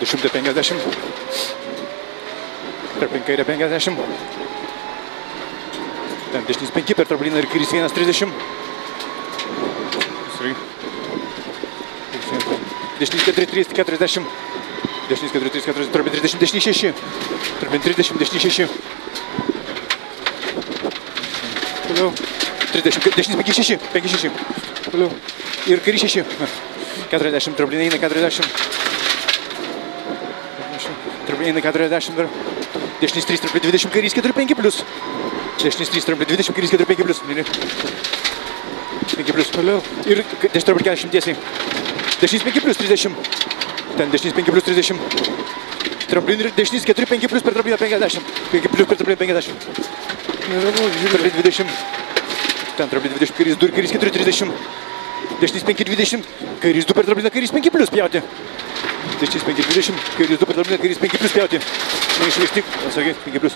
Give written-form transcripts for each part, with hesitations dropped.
250. Tarp kairę 50. Ten dešinys 5 per trampliną ir kairys 1.30. Dešinys 4.3, 40. Dešinys 4.3, 40. Tarp 30, dešinys 6. Tarp 30, dešinys 6. Toliau. 30, dešinys 5.6. 5.6. Toliau. Ir kairys 6. 40, trampliną eina 40. Trampliną eina 40 dar. Dešinys 3, tarp 20, kairys 4.5 plius. Dešinys 3, tarp 20, kairys 4.5 plius. 5 plius toliau. Ir tarp 40 tiesiai. Dešinys 5 plius 30. Ten dešinys 5 plius 30. Tramplin ir dešinys 4.5 plius per trampliną 50. 5 plius per trampliną 50. Tramplin 20. Ten tramplin 20, kairys 2 ir kairys 4.30. Dešinys 5.20. Kairys 2 per trampliną, kairys 5 plius pjauti. Dešinys 5.20. Kairys 2 per trampliną, kairys 5 plius pjauti. Neišvaistyk. Sakai, 5 plius.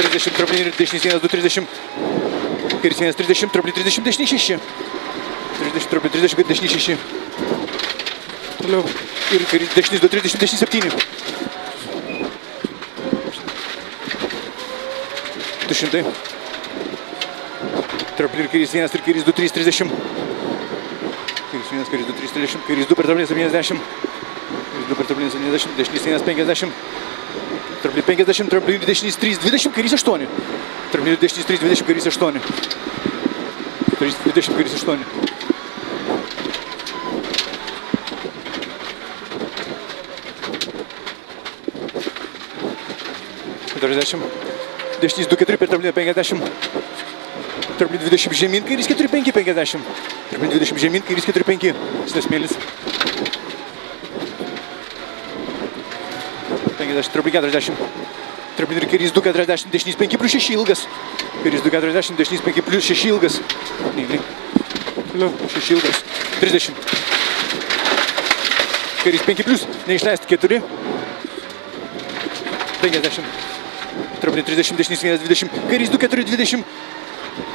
30 tramplin ir dešinys 1, 2, 30. Kairys 1.30, tramplin 30, dešinys 6. 30, tramplin 30, dešinys 6. Toliau. Ir kairys dešinys 2, 30, dešinys 7. 200. Tramplin ir kairys 1 ir kairys 2, 3, 30. Kairys 1, kairys 2, 3, 30. Kairys 2 per trampliną 70. Kairys 2 per trampliną 70, dešinys 1, 50. Tramplin 50, tramplin dešinys 3, 20, kairys 8. Tramplin dešinys 3, 20, kairys 8. Kairys 20, kairys 8. Dešinys 2, 4 per trampliną 50. Tramplin 20 žemyn, kairys 4, 5, 50. Tramplin 20 žemyn, kairys 4, 5. Šitas mėlis. 50, tramplin 40. Tramplin ir kairys 2, 40, dešinys 5 plus 6 ilgas. Kairys 2, 40, dešinys 5 plus 6 ilgas. Neįlink. Toliau, 6 ilgas. 30. Kairys 5 plus, neišleisti 4. 50. Tramplin 30, dešinys 1, 20. Kairys 2, 4, 20.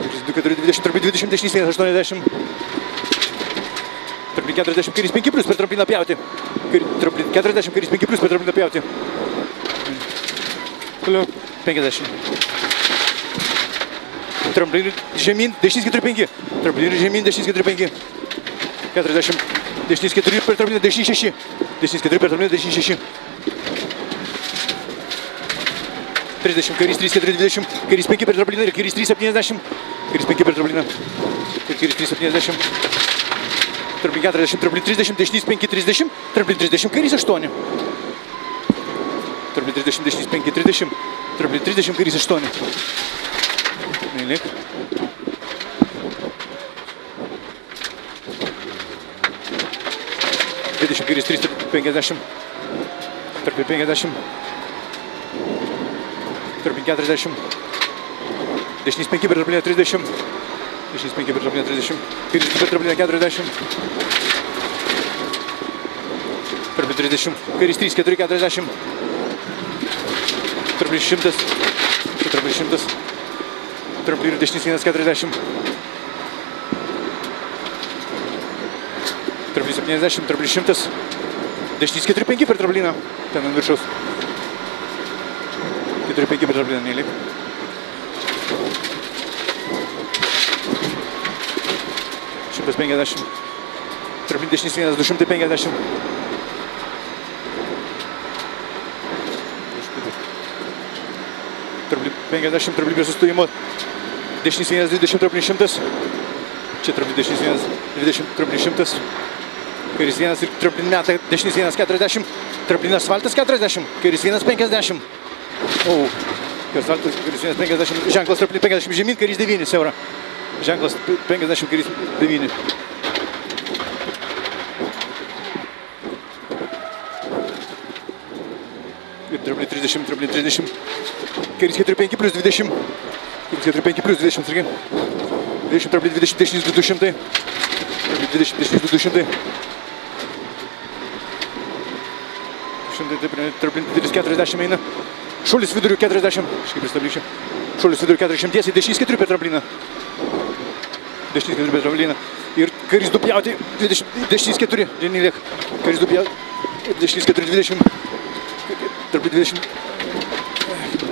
Kairys 2, 4, 20, tramplin 20, dešinys 1, 80. Tramplin 40, kairys 5 plus per trampliną pjauti. Tramplin 40, kairys 5 plus per trampliną pjauti. Toliau, 50. Tramplin žemyn, dešinys 4, 5. Tramplin žemyn, dešinys 4, 5. 40. Dešinys 4 per trampliną, dešinys 6. Dešinys 4 per trampliną, dešinys 6. 30, kairys 3, 4, 20. Kairys 5 per trampliną ir kairys 3, 70. Kairys 5 per trampliną. Ir kairys 3, 70. Tramplin 40, tramplin 30, dešinys 5, 30. Tramplin 30, kairys 8. Tramplin 30, dešinys 5, 30. Tramplin 30, kairys 8. Neįlink. Kairys 3, 50. Tramplin 50. Tramplin 40. Dešinys 5 per trampliną 30. Dešinys 5 per trampliną 30. Kairys 2 per trampliną 40. Tramplin 30. Kairys 3, 4, 40. Tramplin 100. Tramplin 100. Tramplin ir dešinys 1, 40. Tramplin 70, tramplin 100. Dešinys 4, 5 per trampliną. Ten ant viršaus. 4, 5 per trampliną, neįlink. Šimtas 50. Tramplin dešinys 1, 250. Tramplin 50, tramplin prie sustojimo. Dešinys 1, 20, tramplin 100. Čia tramplin dešinys 1, 20, tramplin 100. Kairys 1 ir tramplin meta, dešinys 1, 40. Tramplin asfaltas 40. Kairys 1, 50. O, asfaltas, kairys 1, 50. Ženklas tramplin 50 žemyn, kairys 9 siaura. Ženklas 50, kairys 9. Ir tramplin 30, tramplin 30. Kairys 4, 5 plus 20. Kairys 4, 5 plus 20, sargi. 20, tramplin 20, dešinys 200. Tramplin 20, dešinys 200. 200, tramplin 40 eina. Šulis viduriu 40. Kažkaip pristabdyčiau. Šulis viduriu 40, dešinys 4 per trampliną. Dešinys 4 per trampliną. Ir kairys 2 pjauti. 20, dešinys 4. Žemyn liek. Kairys 2 pjauti. Dešinys 4, 20. Tramplin 20.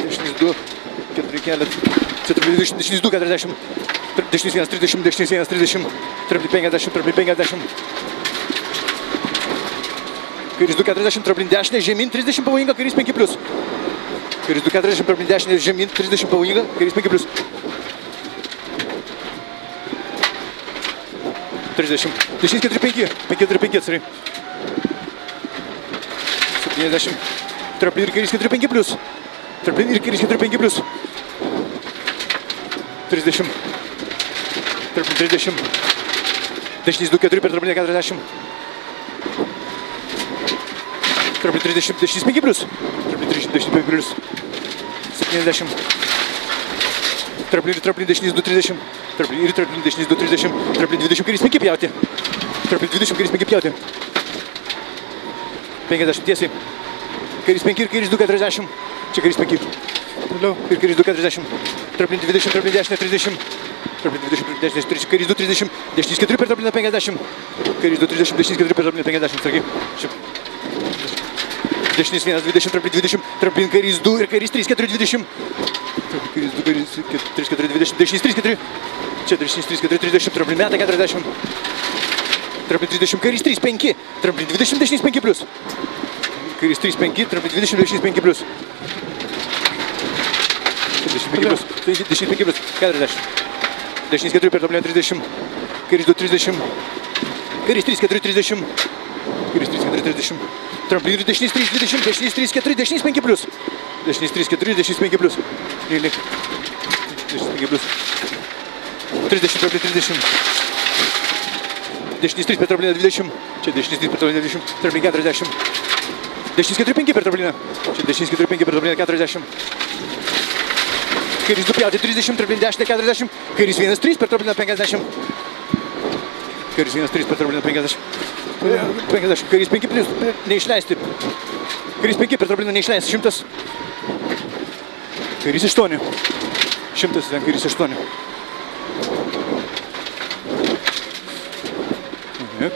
Dešinys 2. 4 keliat. Tramplin 20. Dešinys 2, 40. Dešinys 1, 30. Dešinys 1, 30. Tramplin 50. Tramplin 50. Kairys 2, 40. Tramplin 10. Žemyn 30 pavojinga. Kairys 5 plius. Kairys 2, 40. Tramplin 10. Žemyn 30 pavojinga. Kairys 5 plius. 30. Dešinys 4, 5. 5, 4, 5. Atsari. 70. Tramplin ir kairys 4, 5 plius. Tramplin ir kairys 4, 5 plius. 30. Tramplin 30. Dešinys 2, 4 per trampliną 40. Tramplin 30. Dešinys 5 plius. Tramplin 30. Dešinys 5 plius. 70. Tramplin dešinys 2, 30. Tramplin dešinys 2, 30. Tramplin 20. Kairys 5 pjauti. Tramplin 20. Kairys 5 pjauti. 50 tiesiai. Kairys 5 ir kairys 2, 40. Čia kairys 5. Toliau. Ir kairys 2, 40. Tramplin 20. Tramplin 10, 30. Tramplin 20, 10, 30. Kairys 2, 30. Dešinys 4 per trampliną 50. Kairys 2, 30. Dešinys 4 per trampliną 50. Sargiai. Dešinys 1, 20. Tramplin 20. Tramplin kairys 2 ir kairys 3, 4, 20. Kairys 2, kairys 3, 4, 20. Dešinys 3, 4. Čia dešinys 3, 4, 30. Tramplin meta 40. Tramplin 30. Kairys 3, 5. Tramplin 20. Dešinys 5 plius. Kairys 3, 5. Tramplin 20. Dešinys 5 plius. Dešinys 5 plius. Dešinys 5 plius. 40. Dešinys 4 per trampliną 30. Kairys 2, 30. Kairys 3, 4, 30. Kairys 3, 4, 30. Tramplin ir dešinys 3, 20. Dešinys 3, 4. Dešinys 5 plius. Dešinys 3, 4. Dešinys 5 plius. Nelik. Dešinys 5 plius. 30, tramplin 30. Dešinys 3 per trampliną 20. Čia dešinys 3 per trampliną 20. Tramplin 40. Dešinys 4, 5 per trampliną. Čia dešinys 4, 5 per trampliną 40. Kairys 2 pjauti 30. Tramplin 10, 40. Kairys 1, 3 per trampliną 50. Kairys 1, 3 per trampliną 50. 50. Kairys 5 plius. Neišleisti. Kairys 5 per trampliną neišleisti. 100. Kairys 8. 100. Ten kairys 8. Ne.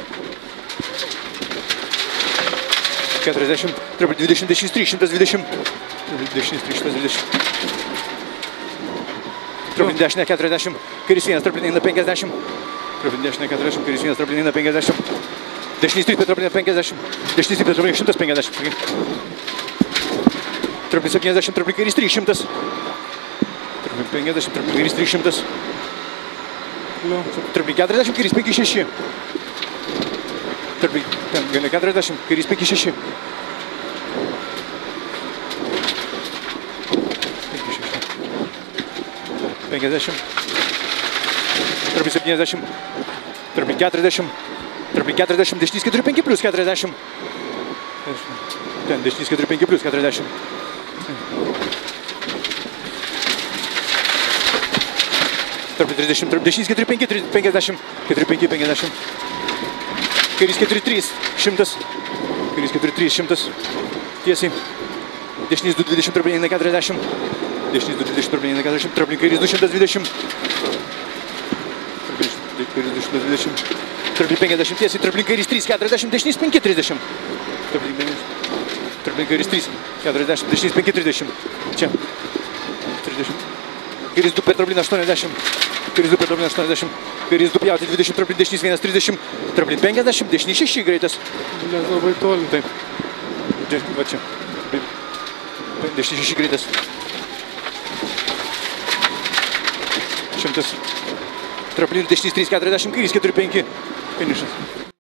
40. Tramplin 20. Dešinys 3. 120. Dešinys 3. 120. Tramplin 10. 40. Kairys 1. Tramplin eina 50. Tramplin 10. 40. Kairys 1. Tramplin eina 50. Dešinys 3 per trampliną 50. Dešinys 3 per trampliną 150. Tramplin 70. Tramplin kairys 300. Tramplin 50. Tramplin kairys 300. Tramplin 40. Kairys 5-6. Tramplin 40. Kairys 5-6. 50. Tramplin 70. Tramplin 40. Tramplin 40. Dešinys 4-5 plius 40. Ten dešinys 4-5 plius 40. Tramplin 30. Dešinys 4-5, 50. 4-5, 50. Kairys 4-3, 100. Kairys 4-3, 100. Tiesiai. Dešinys 2-20, tramplin eina 40. Dešinys 2-20, tramplin eina 40. Tramplin kairys 220. Kairys 220. Tramplin 50 tiesiai. Tramplin kairys 3, 40. Dešinys 5, 30. Tramplin kairys 3, 40. Dešinys 5, 30. Čia. 30. Kairys 2 per trampliną 80. Kairys 2 per trampliną 80. Kairys 2 pjauti 20. Tramplin dešinys 1, 30. Tramplin 50. Dešinys 6 greitas. Labai toli. Taip. Va čia. Dešinys 6 greitas. 100. Tramplin dešinys 3, 40. Kairys 4, 5. Finišas.